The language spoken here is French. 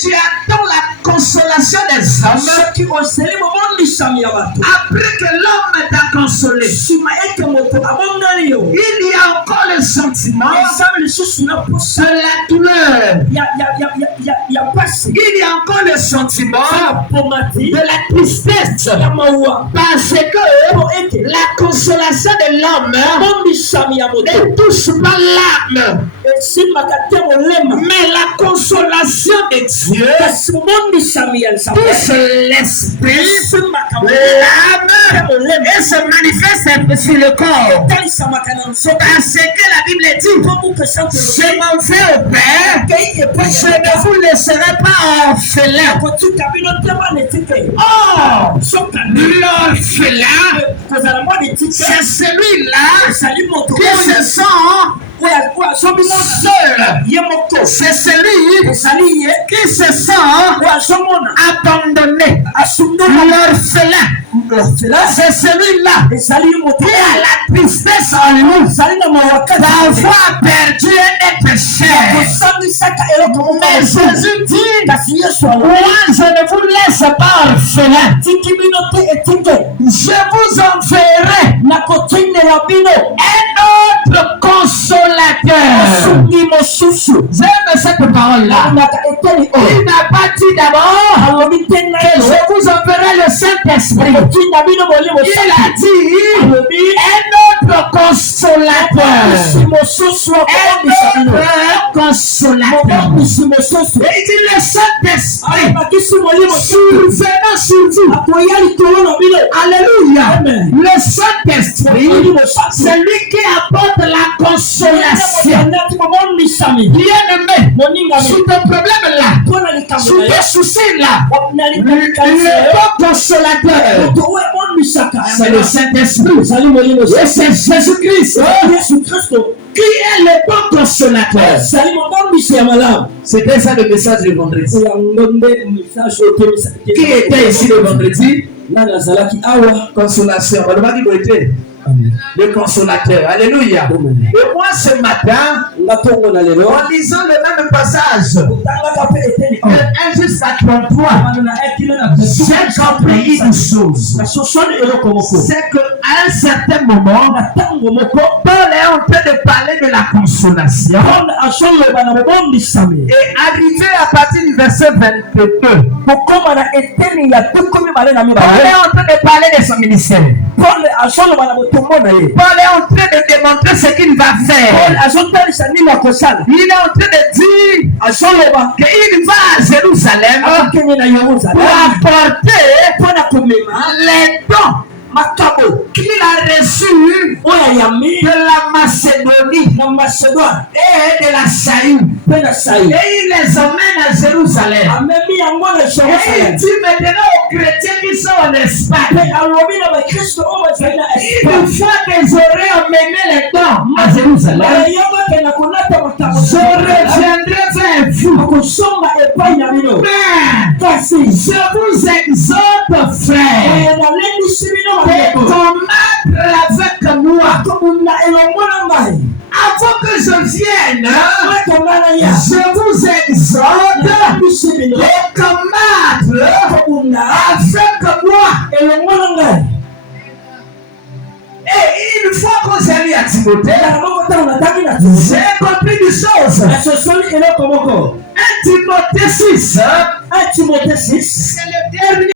Tu attends la consolation des hommes. Après que l'homme t'a consolé, il y a encore le sentiment de la douleur. Il y a encore le sentiment de la tristesse. Parce que la consolation de l'homme ne touche pas l'âme, mais la consolation de Dieu touche l'esprit, l'âme et se manifeste sur le corps. C'est parce que la Bible dit: je m'en vais au Père, je ne vous laisserai pas orphelin. Or, l'orphelin, c'est celui-là qui se sent seul. C'est celui qui se sent abandonné. L'orphelin, c'est celui-là qui a la tristesse en lui d'avoir perdu un être cher. Mais Jésus dit: moi je ne vous laisse pas orphelin, je vous enverrai un autre consolateur. J'aime cette parole-là. Il n'a pas dit d'abord que je vous enverrai le Saint-Esprit. Il a dit un autre consolateur. Un autre consolateur. Et il dit le Saint-Esprit survenant sur vous. Alléluia. Le Saint-Esprit, c'est lui qui apporte la consolation. Bien-aimé, sous ton problème là, sous tes soucis là, le bon consolateur, c'est le Saint-Esprit. Et c'est Jésus-Christ qui est le bon consolateur. C'était ça le message du vendredi. Qui était ici le vendredi? Consolation. Le consolateur. Alléluia. Et moi ce matin, en lisant le même passage, de 1 jusqu'à 33, j'ai compris une chose. C'est qu'à un certain moment, Paul est en train de parler de la consolation. Et arrivé à partir du verset 22, Paul est en train de parler de son ministère. Paul est en train de démontrer ce qu'il va faire. Il est en train de dire qu'il va à Jérusalem pour apporter les dons qu'il a reçus de la Macédonie et de la Saïe. Et il les emmène à Jérusalem. Et il dit maintenant aux chrétiens qui sont en Espagne: une fois que j'aurai emmené les dons à Jérusalem, je reviendrai vers vous. Mais je vous exhorte, frères, de combattre avec moi. Avant que je vienne, je vous exhorte de combattre avec moi. Et une fois qu'on s'est mis à Timothée, j'ai compris des choses. 1 Timothée 6, c'est le dernier